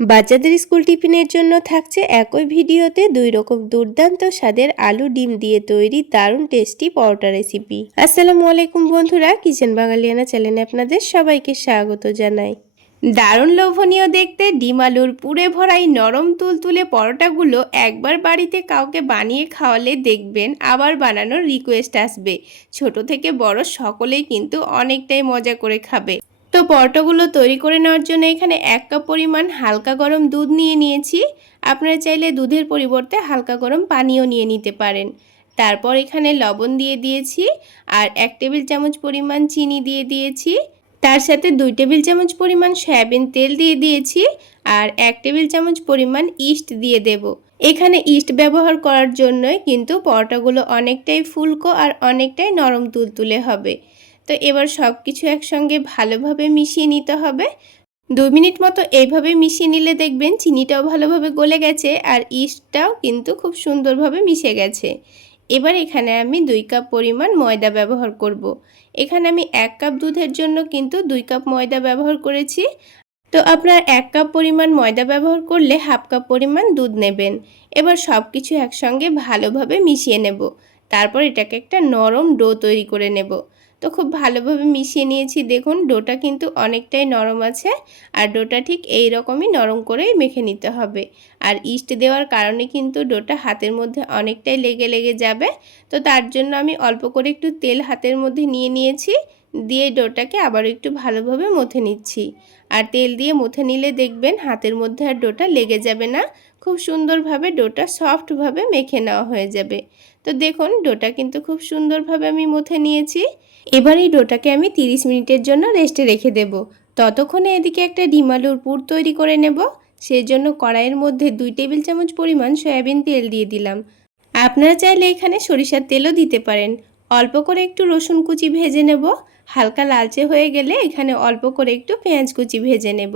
বাচ্চাদের স্কুল টিফিনের জন্য থাকছে একই ভিডিওতে দুই রকম দুর্দান্ত স্বাদের আলু ডিম দিয়ে তৈরি দারুণ টেস্টি পরোটা রেসিপি। আসসালামু আলাইকুম বন্ধুরা, কিচেন বাঙালিয়ানা চ্যানেলে আপনাদের সবাইকে স্বাগত জানাই। দারুণ লোভনীয় দেখতে ডিম আলুর পুরে ভরাই নরম তুলতুলে পরোটাগুলো একবার বাড়িতে কাউকে বানিয়ে খাওয়ালে দেখবেন আবার বানানোর রিকোয়েস্ট আসবে। ছোট থেকে বড় সকলেই কিন্তু অনেকটাই মজা করে খাবে। তো পরোটাগুলো তৈরি করে নেওয়ার জন্য এখানে 1 কাপ পরিমাণ হালকা গরম দুধ নিয়েছি। আপনারা চাইলে দুধের পরিবর্তে হালকা গরম পানিও নিয়ে নিতে পারেন। তারপর এখানে লবণ দিয়ে দিয়েছি আর 1 টেবিল চামচ পরিমাণ চিনি দিয়ে দিয়েছি। তার সাথে 2 টেবিল চামচ পরিমাণ সয়াবিন তেল দিয়ে দিয়েছি আর 1 টেবিল চামচ পরিমাণ ইস্ট দিয়ে দেব। এখানে ইস্ট ব্যবহার করার জন্যই কিন্তু পরোটাগুলো অনেকটাই ফুলকো আর অনেকটাই নরম তুলতুলে হবে। তো এবার সব কিছু একসঙ্গে ভালোভাবে মিশিয়ে নিতে হবে। 2 মিনিট মতো এইভাবে মিশিয়ে নিলে দেখবেন চিনিটাও ভালোভাবে গলে গেছে আর ইস্টটাও কিন্তু খুব সুন্দরভাবে মিশে গেছে। এবার এখানে আমি 2 কাপ পরিমাণ ময়দা ব্যবহার করব। এখানে আমি 1 কাপ দুধের জন্য কিন্তু 2 কাপ ময়দা ব্যবহার করেছি। তো আপনার 1 কাপ পরিমাণ ময়দা ব্যবহার করলে হাফ কাপ পরিমাণ দুধ নেবেন। এবার সব কিছু একসঙ্গে ভালোভাবে মিশিয়ে নেব। তারপর এটাকে একটা নরম ডো তৈরি করে নেব। তো খুব ভালোভাবে মিশিয়ে নিয়েছি। দেখুন ডোটা কিন্তু অনেকটাই নরম আছে আর ডোটা ঠিক এই রকমই নরম করেই মেখে নিতে হবে। আর ইস্ট দেওয়ার কারণে কিন্তু ডোটা হাতের মধ্যে অনেকটাই লেগে যাবে। তো তার জন্য আমি অল্প করে একটু তেল হাতের মধ্যে নিয়েছি, দিয়ে ডোটাকে আবার একটু ভালোভাবে মথে নিচ্ছি। আর তেল দিয়ে মুথে নিলে দেখবেন হাতের মধ্যে আর ডোটা লেগে যাবে না, খুব সুন্দরভাবে ডোটা সফটভাবে মেখে নেওয়া হয়ে যাবে। তো দেখুন ডোটা কিন্তু খুব সুন্দরভাবে আমি মুথে নিয়েছি। এবার এই ডোটাকে আমি 30 মিনিটের জন্য রেস্টে রেখে দেব। ততক্ষণে এদিকে একটা ডিম আলুর পুর তৈরি করে নেব। সেজন্য কড়াইয়ের মধ্যে 2 টেবিল চামচ পরিমাণ সয়াবিন তেল দিয়ে দিলাম। আপনারা চাইলে এখানে সরিষার তেলও দিতে পারেন। অল্প করে একটু রসুন কুচি ভেজে নেব। হালকা লালচে হয়ে গেলে এখানে অল্প করে একটু পেঁয়াজ কুচি ভেজে নেব।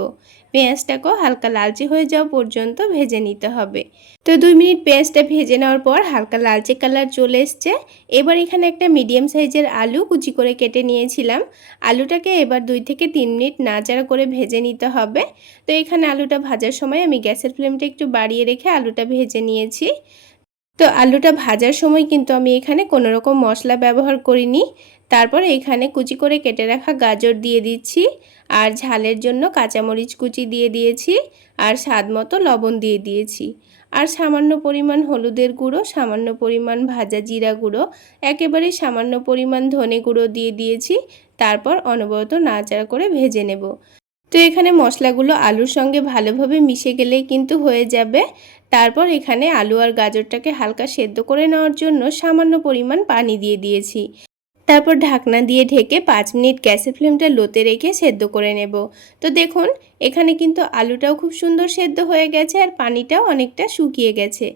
পেঁয়াজটাকেও হালকা লালচে হয়ে যাওয়া পর্যন্ত ভেজে নিতে হবে। তো 2 মিনিট পেঁয়াজটা ভেজে নেওয়ার পর হালকা লালচে কালার চলে এসছে। এবার এখানে একটা মিডিয়াম সাইজের আলু কুচি করে কেটে নিয়েছিলাম। আলুটাকে এবার 2 থেকে 3 মিনিট নাড়াচাড়া করে ভেজে নিতে হবে। তো এখানে আলুটা ভাজার সময় আমি গ্যাসের ফ্লেমটা একটু বাড়িয়ে রেখে আলুটা ভেজে নিয়েছি। তো আলুটা ভাজার সময় কিন্তু আমি এখানে কোনো রকম মশলা ব্যবহার করিনি। তারপর এখানে কুচি করে কেটে রাখা গাজর দিয়ে দিচ্ছি আর ঝালের জন্য কাঁচামরিচ কুচি দিয়ে দিয়েছি আর স্বাদ মতো লবণ দিয়ে দিয়েছি আর সামান্য পরিমাণ হলুদের গুঁড়ো, সামান্য পরিমাণ ভাজা জিরা গুঁড়ো, একেবারে সামান্য পরিমাণ ধনে গুঁড়ো দিয়ে দিয়েছি। তারপর অনবরত নাড়াচাড়া করে ভেজে নেব। তো এখানে মশলাগুলো আলুর সঙ্গে ভালোভাবে মিশে গেলেই কিন্তু হয়ে যাবে। তারপর এখানে আলু আর গাজরটাকে হালকা সেদ্ধ করে নেওয়ার জন্য সামান্য পরিমাণ পানি দিয়ে দিয়েছি। তারপর ঢাকনা দিয়ে ঢেকে 5 মিনিট গ্যাসের ফ্লেমটা লোতে রেখে সেদ্ধ করে নেব। তো দেখুন এখানে কিন্তু আলুটাও খুব সুন্দর সেদ্ধ হয়ে গেছে আর পানিটাও অনেকটা শুকিয়ে গেছে।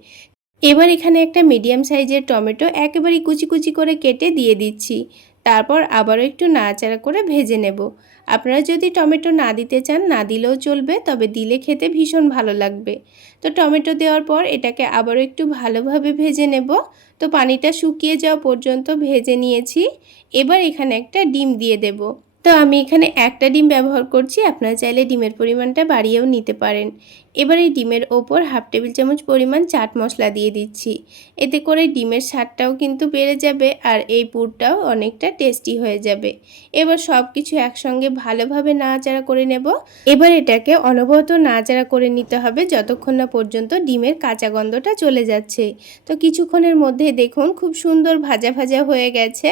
এবার এখানে একটা মিডিয়াম সাইজের টমেটো একেবারে কুচি কুচি করে কেটে দিয়ে দিচ্ছি। তারপর আবারও একটু নাড়াচাড়া করে ভেজে নেব। আপনারা যদি টমেটো না দিতে চান না দিলেও চলবে, তবে দিলে খেতে ভীষণ ভালো লাগবে। তো টমেটো দেওয়ার পর এটাকে আবারও একটু ভালোভাবে ভেজে নেব। তো পানিটা শুকিয়ে যাওয়া পর্যন্ত ভেজে নিয়েছি। এবার এখানে একটা ডিম দিয়ে দেব। তো আমি এখানে একটা ডিম ব্যবহার করছি, আপনারা চাইলে ডিমের পরিমাণটা বাড়িয়েও নিতে পারেন। এবার এই ডিমের ওপর হাফ টেবিল চামচ পরিমাণ চাট মশলা দিয়ে দিচ্ছি। এতে করে ডিমের স্বাদটাও কিন্তু বেড়ে যাবে আর এই পুরটাও অনেকটা টেস্টি হয়ে যাবে। এবার সব কিছু একসঙ্গে ভালোভাবে নাড়াচাড়া করে নেব। এবার এটাকে অনবরত নাড়াচাড়া করে নিতে হবে যতক্ষণ না পর্যন্ত ডিমের কাঁচা গন্ধটা চলে যাচ্ছে। তো কিছুক্ষণের মধ্যে দেখুন খুব সুন্দর ভাজা ভাজা হয়ে গেছে।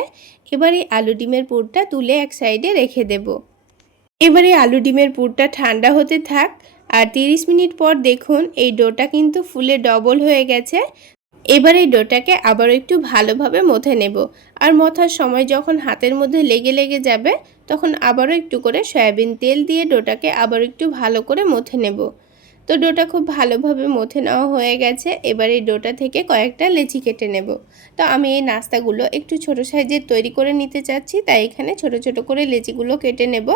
এবার এই আলু ডিমের পুরটা তুলে এক সাইডে রেখে দেব। এবারে আলু ডিমের পুরটা ঠান্ডা হতে থাক আর 30 মিনিট পর দেখুন এই ডোটা কিন্তু ফুলে ডবল হয়ে গেছে। এবার এই ডোটাকে আবার একটু ভালোভাবে মথে নেব আর মথার সময় যখন হাতের মধ্যে লেগে যাবে তখন আবারও একটু করে সয়াবিন তেল দিয়ে ডোটাকে আবার একটু ভালো করে মথে নেব। তো ডোটা খুব ভালোভাবে মথে নেওয়া হয়ে গেছে। এবার এই ডোটা থেকে কয়েকটা লেচি কেটে নেব। তো আমি এই নাস্তাগুলো একটু ছোট সাইজের তৈরি করে নিতে চাচ্ছি, তাই এখানে ছোট ছোট করে লেচিগুলো কেটে নেব।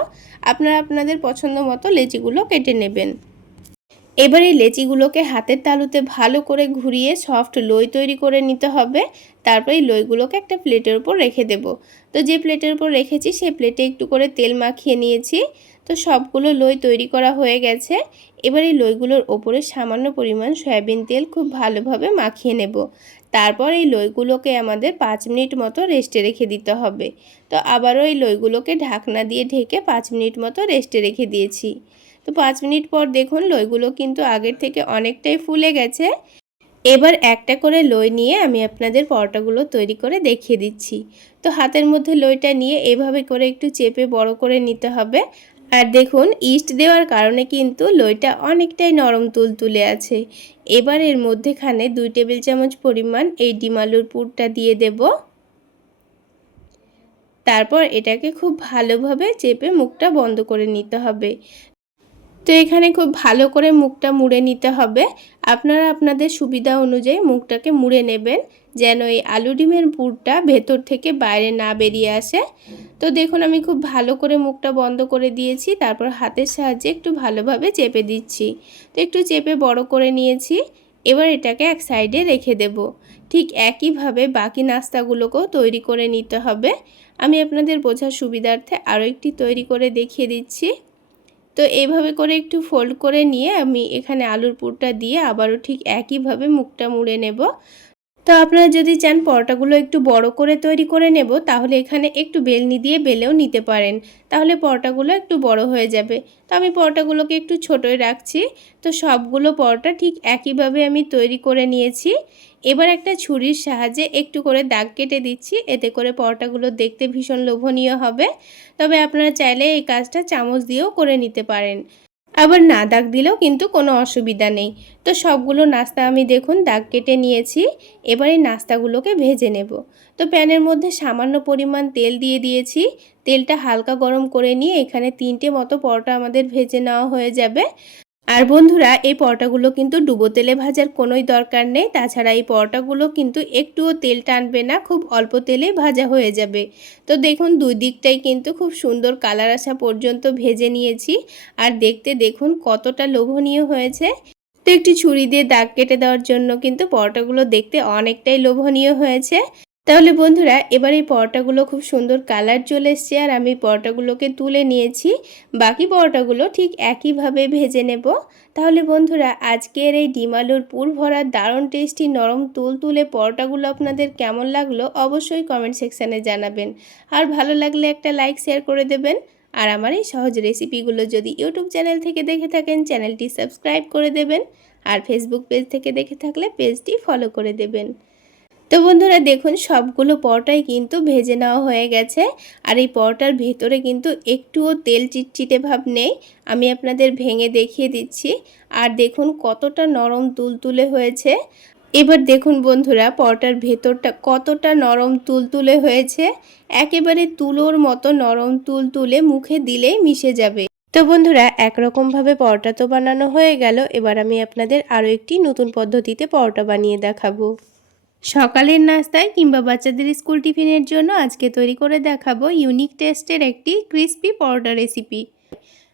আপনারা আপনাদের পছন্দ মতো লেচিগুলো কেটে নেবেন। এবার এই লেচিগুলোকে হাতের তালুতে ভালো করে ঘুরিয়ে সফট লই তৈরি করে নিতে হবে। তারপর এই লইগুলোকে একটা প্লেটের উপর রেখে দেব। তো যে প্লেটের উপর রেখেছি সেই প্লেটে একটু করে তেল মাখিয়ে নিয়েছি। তো সবগুলো লই তৈরি করা হয়ে গেছে। এবার এই লইগুলোর ওপরে সামান্য পরিমাণ সয়াবিন তেল খুব ভালোভাবে মাখিয়ে নেব। তারপর এই লইগুলোকে আমাদের 5 মিনিট মতো রেস্টে রেখে দিতে হবে। তো আবারও এই লইগুলোকে ঢাকনা দিয়ে ঢেকে 5 মিনিট মতো রেস্টে রেখে দিয়েছি। তো 5 মিনিট পর দেখুন লইগুলো কিন্তু আগের থেকে অনেকটাই ফুলে গেছে। এবার একটা করে লই নিয়ে আমি আপনাদের পরোটাগুলো তৈরি করে দেখিয়ে দিচ্ছি। তো হাতের মধ্যে লইটা নিয়ে এভাবে করে একটু চেপে বড় করে নিতে হবে। আর দেখুন ইস্ট দেওয়ার কারণে কিন্তু লইটা অনেকটাই নরম তুলতুলে আছে। এবার এর মধ্যেখানে 2 টেবিল চামচ পরিমাণ এই ডিম আলুর পুরটা দিয়ে দেব। তারপর এটাকে খুব ভালোভাবে চেপে মুখটা বন্ধ করে নিতে হবে। তো এখানে খুব ভালো করে মুখটা মুড়ে নিতে হবে। আপনারা আপনাদের সুবিধা অনুযায়ী মুখটাকে মুড়ে নেবেন, যেন এই আলু ডিমের পুরটা ভেতর থেকে বাইরে না বেরিয়ে আসে। তো দেখুন আমি খুব ভালো করে মুখটা বন্ধ করে দিয়েছি। তারপর হাতের সাহায্যে একটু ভালোভাবে চেপে দিচ্ছি। তো একটু চেপে বড় করে নিয়েছি। এবার এটাকে এক সাইডে রেখে দেব। ঠিক একইভাবে বাকি নাস্তাগুলোকেও তৈরি করে নিতে হবে। আমি আপনাদের বোঝার সুবিধার্থে আরও একটি তৈরি করে দেখিয়ে দিচ্ছি। তো এইভাবে করে একটু ফোল্ড করে নিয়ে আমি এখানে আলুর পুরটা দিয়ে আবারও ঠিক একইভাবে মুখটা মুড়ে নেব। তো আপনারা যদি চান পরোটাগুলো একটু বড় করে তৈরি করে নেব, তাহলে এখানে একটু বেলনি দিয়ে বেলেও নিতে পারেন, তাহলে পরোটাগুলো একটু বড় হয়ে যাবে। তো আমি পরোটাগুলোকে একটু ছোটোই রাখছি। তো সবগুলো পরোটা ঠিক একইভাবে আমি তৈরি করে নিয়েছি। এবার একটা ছুরির সাহায্যে একটু করে দাগ কেটে দিচ্ছি, এতে করে পরোটাগুলো দেখতে ভীষণ লোভনীয় হবে। তবে আপনারা চাইলে এই কাজটা চামচ দিয়েও করে নিতে পারেন, আবার না দাগ দিলেও কিন্তু কোনো অসুবিধা নেই। তো সবগুলো নাস্তা আমি দেখুন দাগ কেটে নিয়েছি। এবার এই নাস্তাগুলোকে ভেজে নেব। তো প্যানের মধ্যে সামান্য পরিমাণ তেল দিয়ে দিয়েছি। তেলটা হালকা গরম করে নিয়ে এখানে 3টে মতো পরোটা আমাদের ভেজে নেওয়া হয়ে যাবে। আর বন্ধুরা এই পরোটাগুলো কিন্তু ডুবো তেলে ভাজার কোনোই দরকার নেই। তাছাড়া এই পরোটাগুলো কিন্তু একটুও তেল টানবে না, খুব অল্প তেলেই ভাজা হয়ে যাবে। তো দেখুন দুই দিকটাই কিন্তু খুব সুন্দর কালার আসা পর্যন্ত ভেজে নিয়েছি। আর দেখতে দেখুন কতটা লোভনীয় হয়েছে। তো একটি ছুরি দিয়ে দাগ কেটে দেওয়ার জন্য কিন্তু পরোটাগুলো দেখতে অনেকটাই লোভনীয় হয়েছে। তাহলে বন্ধুরা এবার এই পরোটাগুলো খুব সুন্দর কালার চলে এসছে আর আমি পরোটাগুলোকে তুলে নিয়েছি। বাকি পরোটাগুলো ঠিক একইভাবে ভেজে নেব। তাহলে বন্ধুরা আজকের এই ডিম আলুর পুর ভরা দারুণ টেস্টি নরম তুলতুলে পরোটাগুলো আপনাদের কেমন লাগলো অবশ্যই কমেন্ট সেকশানে জানাবেন। আর ভালো লাগলে একটা লাইক শেয়ার করে দেবেন। আর আমার এই সহজ রেসিপিগুলো যদি ইউটিউব চ্যানেল থেকে দেখে থাকেন চ্যানেলটি সাবস্ক্রাইব করে দেবেন। আর ফেসবুক পেজ থেকে দেখে থাকলে পেজটি ফলো করে দেবেন। তো বন্ধুরা দেখুন সবগুলো পরোটাই কিন্তু ভেজে নেওয়া হয়ে গেছে। আর এই পরোটার ভেতরে কিন্তু একটুও তেল চিটচিটে ভাব নেই। আমি আপনাদের ভেঙে দেখিয়ে দিচ্ছি। আর দেখুন কতটা নরম তুলতুলে হয়েছে। এবার দেখুন বন্ধুরা পরোটার ভেতরটা কতটা নরম তুলতুলে হয়েছে। একেবারে তুলোর মতো নরম তুলতুলে, মুখে দিলেই মিশে যাবে। তো বন্ধুরা একরকমভাবে পরোটা তো বানানো হয়ে গেল। এবার আমি আপনাদের আরও একটি নতুন পদ্ধতিতে পরোটা বানিয়ে দেখাবো। সকালের নাস্তায় কিংবা বাচ্চাদের স্কুল টিফিনের জন্য আজকে তৈরি করে দেখাবো ইউনিক টেস্টের একটি ক্রিস্পি পরোটা রেসিপি।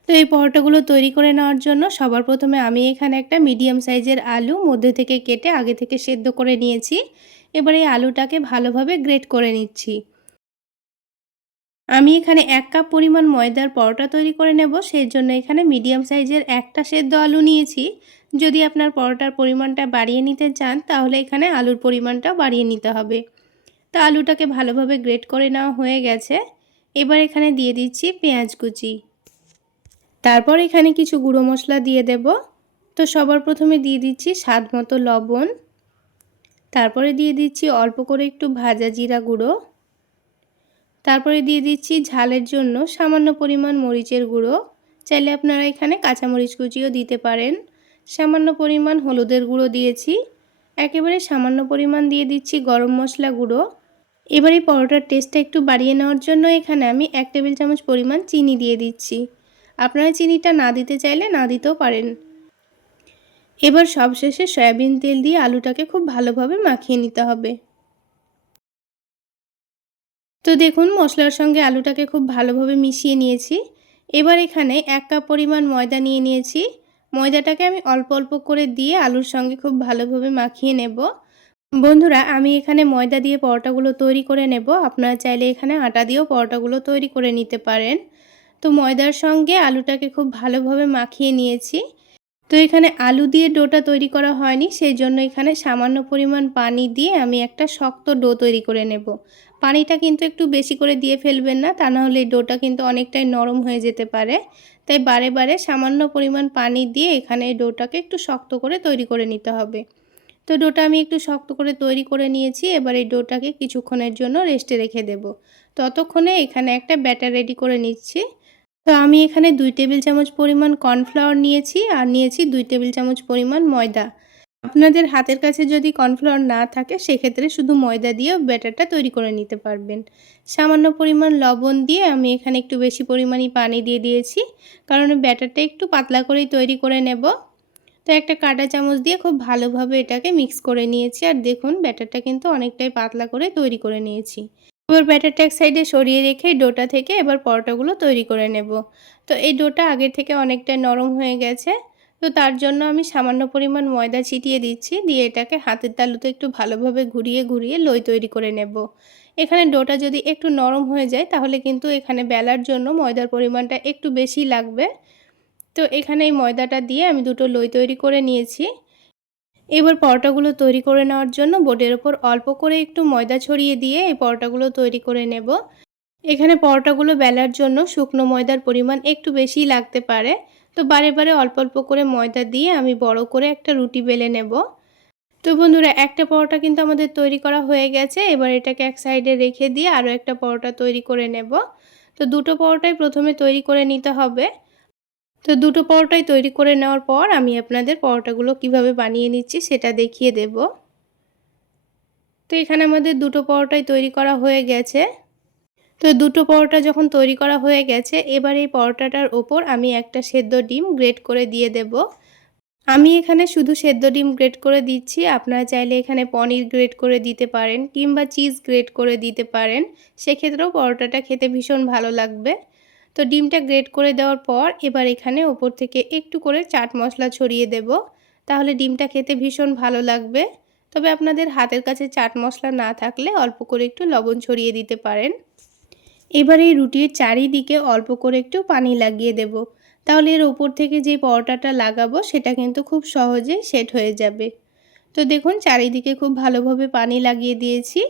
তো এই পরোটাগুলো তৈরি করে নেওয়ার জন্য সবার প্রথমে আমি এখানে একটা মিডিয়াম সাইজের আলু মধ্যে থেকে কেটে আগে থেকে সেদ্ধ করে নিয়েছি। এবার এই আলুটাকে ভালোভাবে গ্রেট করে নিচ্ছি। আমি এখানে 1 কাপ পরিমাণ ময়দার পরোটা তৈরি করে নেব, সেই জন্য এখানে মিডিয়াম সাইজের একটা সেদ্ধ আলু নিয়েছি। যদি আপনার পরোটার পরিমাণটা বাড়িয়ে নিতে চান তাহলে এখানে আলুর পরিমাণটা বাড়িয়ে নিতে হবে। তো আলুটাকে ভালোভাবে গ্রেট করে নেওয়া হয়ে গেছে। এবার এখানে দিয়ে দিচ্ছি পেঁয়াজ কুচি। তারপর এখানে কিছু গুঁড়ো মশলা দিয়ে দেব। তো সবার প্রথমে দিয়ে দিচ্ছি স্বাদ মতো লবণ। তারপরে দিয়ে দিচ্ছি অল্প করে একটু ভাজা জিরা গুঁড়ো। তারপরে দিয়ে দিচ্ছি ঝালের জন্য সামান্য পরিমাণ মরিচের গুঁড়ো। চাইলে আপনারা এখানে কাঁচামরিচ কুচিও দিতে পারেন। সামান্য পরিমাণ হলুদের গুঁড়ো দিয়েছি। একেবারে সামান্য পরিমাণ দিয়ে দিচ্ছি গরম মশলা গুঁড়ো। এবার এই পরোটার টেস্টটা একটু বাড়িয়ে নেওয়ার জন্য এখানে আমি 1 টেবিল চামচ পরিমাণ চিনি দিয়ে দিচ্ছি। আপনারা চিনিটা না দিতে চাইলে না দিতেও পারেন। এবার সবশেষে সয়াবিন তেল দিয়ে আলুটাকে খুব ভালোভাবে মাখিয়ে নিতে হবে। তো দেখুন মশলার সঙ্গে আলুটাকে খুব ভালোভাবে মিশিয়ে নিয়েছি। এবার এখানে 1 কাপ পরিমাণ ময়দা নিয়ে নিয়েছি। ময়দাটাকে আমি অল্প অল্প করে দিয়ে আলুর সঙ্গে খুব ভালোভাবে মাখিয়ে নেব। বন্ধুরা আমি এখানে ময়দা দিয়ে পরোটাগুলো তৈরি করে নেব। আপনারা চাইলে এখানে আটা দিয়েও পরোটাগুলো তৈরি করে নিতে পারেন। তো ময়দার সঙ্গে আলুটাকে খুব ভালোভাবে মাখিয়ে নিয়েছি। তো এখানে আলু দিয়ে ডোটা তৈরি করা হয়নি, সেই জন্য এখানে সামান্য পরিমাণ পানি দিয়ে আমি একটা শক্ত ডো তৈরি করে নেব। পানিটা কিন্তু একটু বেশি করে দিয়ে ফেলবেন না, তা নাহলে এই ডোটা কিন্তু অনেকটাই নরম হয়ে যেতে পারে। তাই বারে বারে সামান্য পরিমাণ পানি দিয়ে এখানে এই ডোটাকে একটু শক্ত করে তৈরি করে নিতে হবে। তো ডোটা আমি একটু শক্ত করে তৈরি করে নিয়েছি। এবার এই ডোটাকে কিছুক্ষণের জন্য রেস্টে রেখে দেব। ততক্ষণে এখানে একটা ব্যাটার রেডি করে নিচ্ছি। তো আমি এখানে 2 টেবিল চামচ পরিমাণ কর্নফ্লাওয়ার নিয়েছি আর নিয়েছি 2 টেবিল চামচ পরিমাণ ময়দা। আপনাদের হাতের কাছে যদি কর্নফ্লাওয়ার না থাকে সেক্ষেত্রে শুধু ময়দা দিয়েও ব্যাটারটা তৈরি করে নিতে পারবেন। সামান্য পরিমাণ লবণ দিয়ে আমি এখানে একটু বেশি পরিমাণই পানি দিয়ে দিয়েছি, কারণ ব্যাটারটা একটু পাতলা করেই তৈরি করে নেব। তো একটা কাঁটা চামচ দিয়ে খুব ভালোভাবে এটাকে মিক্স করে নিয়েছি। আর দেখুন ব্যাটারটা কিন্তু অনেকটাই পাতলা করে তৈরি করে নিয়েছি। এবার ব্যাটারটা এক সাইডে সরিয়ে রেখে ডোটা থেকে এবার পরোটাগুলো তৈরি করে নেব। তো এই ডোটা আগের থেকে অনেকটাই নরম হয়ে গেছে। তো তার জন্য আমি সামান্য পরিমাণ ময়দা ছিটিয়ে দিচ্ছি, দিয়ে এটাকে হাতের তালুতে একটু ভালোভাবে ঘুরিয়ে ঘুরিয়ে লই তৈরি করে নেব। এখানে ডোটা যদি একটু নরম হয়ে যায় তাহলে কিন্তু এখানে বেলার জন্য ময়দার পরিমাণটা একটু বেশি লাগবে। তো এখানে এই ময়দাটা দিয়ে আমি দুটো লই তৈরি করে নিয়েছি। এবার পরোটাগুলো তৈরি করে নেওয়ার জন্য বোর্ডের ওপর অল্প করে একটু ময়দা ছড়িয়ে দিয়ে এই পরোটাগুলো তৈরি করে নেব। এখানে পরোটাগুলো বেলার জন্য শুকনো ময়দার পরিমাণ একটু বেশিই লাগতে পারে। তো বারে বারে অল্প অল্প করে ময়দা দিয়ে আমি বড় করে একটা রুটি বেলে নেব। তো বন্ধুরা, একটা পরোটা কিন্তু আমাদের তৈরি করা হয়ে গেছে। এবার এটাকে এক সাইডে রেখে দিয়ে আরও একটা পরোটা তৈরি করে নেব। তো দুটো পরোটাই প্রথমে তৈরি করে নিতে হবে। তো দুটো পরোটাই তৈরি করে নেওয়ার পর আমি আপনাদের পরোটাগুলো কিভাবে বানিয়ে নিচ্ছি সেটা দেখিয়ে দেব। তো এখানে আমাদের দুটো পরোটাই তৈরি করা হয়ে গেছে। তো দুটো পরোটা যখন তৈরি করা হয়ে গেছে, এবার এই পরোটাটার ওপর আমি একটা সেদ্ধ ডিম গ্রেট করে দিয়ে দেব। আমি এখানে শুধু সেদ্ধ ডিম গ্রেট করে দিচ্ছি, আপনারা চাইলে এখানে পনির গ্রেট করে দিতে পারেন কিংবা চিজ গ্রেট করে দিতে পারেন, সেক্ষেত্রেও পরোটাটা খেতে ভীষণ ভালো লাগবে। তো ডিমটা গ্রেট করে দেওয়ার পর এবার এখানে ওপর থেকে একটু করে চাট মশলা ছড়িয়ে দেব, তাহলে ডিমটা খেতে ভীষণ ভালো লাগবে। তবে আপনাদের হাতের কাছে চাট মশলা না থাকলে অল্প করে একটু লবণ ছড়িয়ে দিতে পারেন। এবার এই রুটির চারিদিকে অল্প করে একটু পানি লাগিয়ে দেব, তাহলে এর ওপর থেকে যে পরোটাটা লাগাবো সেটা কিন্তু খুব সহজেই সেট হয়ে যাবে। তো দেখুন চারিদিকে খুব ভালোভাবে পানি লাগিয়ে দিয়েছি।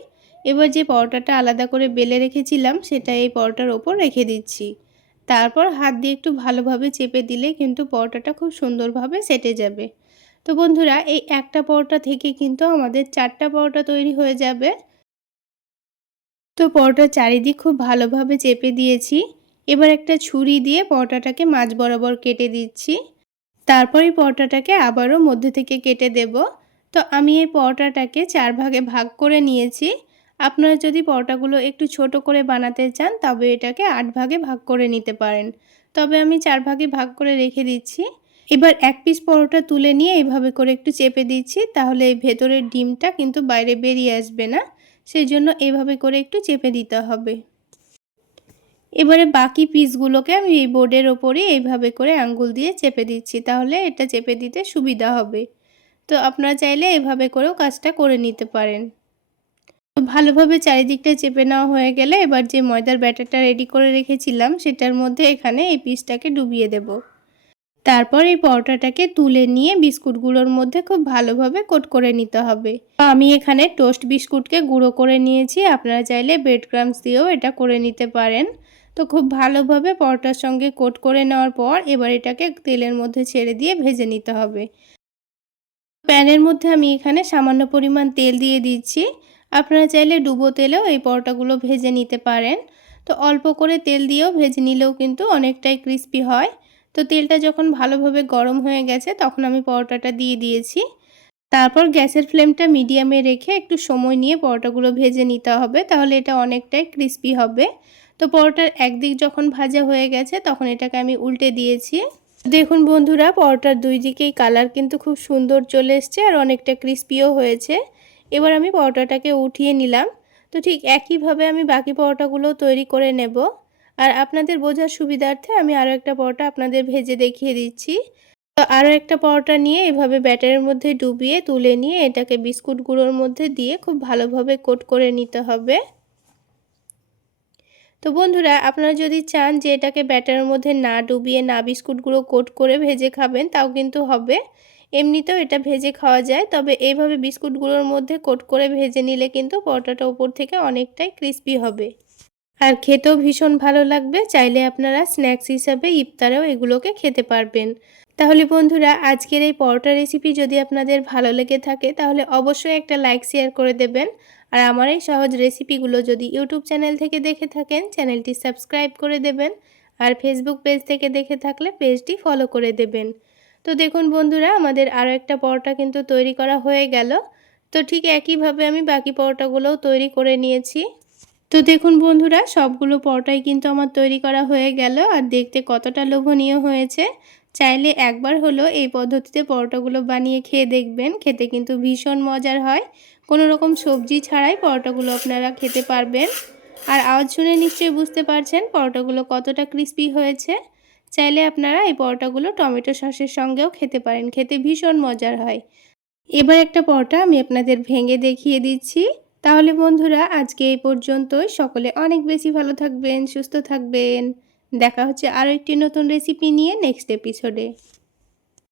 এবার যে পরোটাটা আলাদা করে বেলে রেখেছিলাম সেটা এই পরোটার ওপর রেখে দিচ্ছি। তারপর হাত দিয়ে একটু ভালোভাবে চেপে দিলে কিন্তু পরোটাটা খুব সুন্দরভাবে সেটে যাবে। তো বন্ধুরা, এই একটা পরোটা থেকে কিন্তু আমাদের 4টা পরোটা তৈরি হয়ে যাবে। তো পরোটার চারিদিক খুব ভালোভাবে চেপে দিয়েছি। এবার একটা ছুরি দিয়ে পরোটাটাকে মাঝ বরাবর কেটে দিচ্ছি। তারপর এই পরোটাটাকে আবারও মধ্যে থেকে কেটে দেব। তো আমি এই পরোটাটাকে 4 ভাগে ভাগ করে নিয়েছি। আপনারা যদি পরোটাগুলো একটু ছোট করে বানাতে চান তবে এটাকে 8 ভাগে ভাগ করে নিতে পারেন। তবে আমি 4 ভাগে ভাগ করে রেখে দিচ্ছি। এবার এক পিস পরোটা তুলে নিয়ে এইভাবে করে একটু চেপে দিচ্ছি, তাহলে এই ভেতরের ডিমটা কিন্তু বাইরে বেরিয়ে আসবে না। সেই জন্য এইভাবে করে একটু চেপে দিতে হবে। এবারে বাকি পিসগুলোকে আমি এই বোর্ডের ওপরই এইভাবে করে আঙ্গুল দিয়ে চেপে দিচ্ছি, তাহলে এটা চেপে দিতে সুবিধা হবে। তো আপনারা চাইলে এভাবে করেও কাজটা করে নিতে পারেন। তো ভালোভাবে চারিদিকটা চেপে নেওয়া হয়ে গেলে এবার যে ময়দার ব্যাটারটা রেডি করে রেখেছিলাম সেটার মধ্যে এখানে এই পিসটাকে ডুবিয়ে দেব। তারপর এই পরোটাটাকে তুলে নিয়ে বিস্কুটগুলোর মধ্যে খুব ভালোভাবে কোট করে নিতে হবে। আমি এখানে টোস্ট বিস্কুটকে গুঁড়ো করে নিয়েছি, আপনারা চাইলে ব্রেড ক্রাম্বস দিয়েও এটা করে নিতে পারেন। তো খুব ভালোভাবে পরোটার সঙ্গে কোট করে নেওয়ার পর এবার এটাকে তেলের মধ্যে ছেড়ে দিয়ে ভেজে নিতে হবে। প্যানের মধ্যে আমি এখানে সামান্য পরিমাণ তেল দিয়ে দিচ্ছি। আপনারা চাইলে ডুবো তেলেও এই পরোটাগুলো ভেজে নিতে পারেন। তো অল্প করে তেল দিয়েও ভেজে নিলেও কিন্তু অনেকটাই ক্রিস্পি হয়। তো তেলটা যখন ভালোভাবে গরম হয়ে গেছে তখন আমি পরোটাটা দিয়ে দিয়েছি। তারপর গ্যাসের ফ্লেমটা মিডিয়ামে রেখে একটু সময় নিয়ে পরোটাগুলো ভেজে নিতে হবে, তাহলে এটা অনেকটাই ক্রিস্পি হবে। তো পরোটার একদিক যখন ভাজা হয়ে গেছে তখন এটাকে আমি উল্টে দিয়েছি। দেখুন বন্ধুরা, পরোটার দুই দিকেই কালার কিন্তু খুব সুন্দর চলে এসছে আর অনেকটা ক্রিস্পিও হয়েছে। এবার আমি পরোটাটাকে উঠিয়ে নিলাম। তো ঠিক একইভাবে আমি বাকি পরোটাগুলো তৈরি করে নেব। আর আপনাদের বোঝার সুবিধার্থে আমি আরও একটা পরোটা আপনাদের ভেজে দেখিয়ে দিচ্ছি। তো আরও একটা পরোটা নিয়ে এভাবে ব্যাটারের মধ্যে ডুবিয়ে তুলে নিয়ে এটাকে বিস্কুট গুঁড়োর মধ্যে দিয়ে খুব ভালোভাবে কোট করে নিতে হবে। তো বন্ধুরা, আপনারা যদি চান যে এটাকে ব্যাটারের মধ্যে না ডুবিয়ে না বিস্কুটগুলো কোট করে ভেজে খাবেন তাও কিন্তু হবে। এমনিতেও এটা ভেজে খাওয়া যায়, তবে এইভাবে বিস্কুটগুলোর মধ্যে কোট করে ভেজে নিলে কিন্তু পরোটাটা উপর থেকে অনেকটাই ক্রিস্পি হবে আর খেতেও ভীষণ ভালো লাগবে। চাইলে আপনারা স্ন্যাক্স হিসাবে ইফতারেও এগুলোকে খেতে পারবেন। তাহলে বন্ধুরা, আজকের এই পরোটা রেসিপি যদি আপনাদের ভালো লেগে থাকে তাহলে অবশ্যই একটা লাইক শেয়ার করে দেবেন। আর আমার এই সহজ রেসিপিগুলো যদি ইউটিউব চ্যানেল থেকে দেখে থাকেন চ্যানেলটি সাবস্ক্রাইব করে দেবেন, আর ফেসবুক পেজ থেকে দেখে থাকলে পেজটি ফলো করে দেবেন। তো দেখুন বন্ধুরা, আমাদের আরও একটা পরোটা কিন্তু তৈরি করা হয়ে গেল। তো ঠিক একইভাবে আমি বাকি পরোটাগুলোও তৈরি করে নিয়েছি। তো দেখুন বন্ধুরা, সবগুলো পরোটাই কিন্তু আমার তৈরি করা হয়ে গেল আর দেখতে কতটা লোভনীয় হয়েছে। চাইলে একবার হলো এই পদ্ধতিতে পরোটাগুলো বানিয়ে খেয়ে দেখবেন, খেতে কিন্তু ভীষণ মজার হয়। কোনো রকম সবজি ছাড়াই পরোটাগুলো আপনারা খেতে পারবেন। আর আওয়াজ শুনে নিশ্চয়ই বুঝতে পারছেন পরোটাগুলো কতটা ক্রিস্পি হয়েছে। চাইলে আপনারা এই পরোটাগুলো টমেটো সসের সঙ্গেও খেতে পারেন, খেতে ভীষণ মজার হয়। এবার একটা পরোটা আমি আপনাদের ভেঙে দেখিয়ে দিচ্ছি। তাহলে বন্ধুরা, আজকে এই পর্যন্তই। সকলে অনেক বেশি ভালো থাকবেন, সুস্থ থাকবেন। দেখা হচ্ছে আরও একটি নতুন রেসিপি নিয়ে নেক্সট এপিসোডে।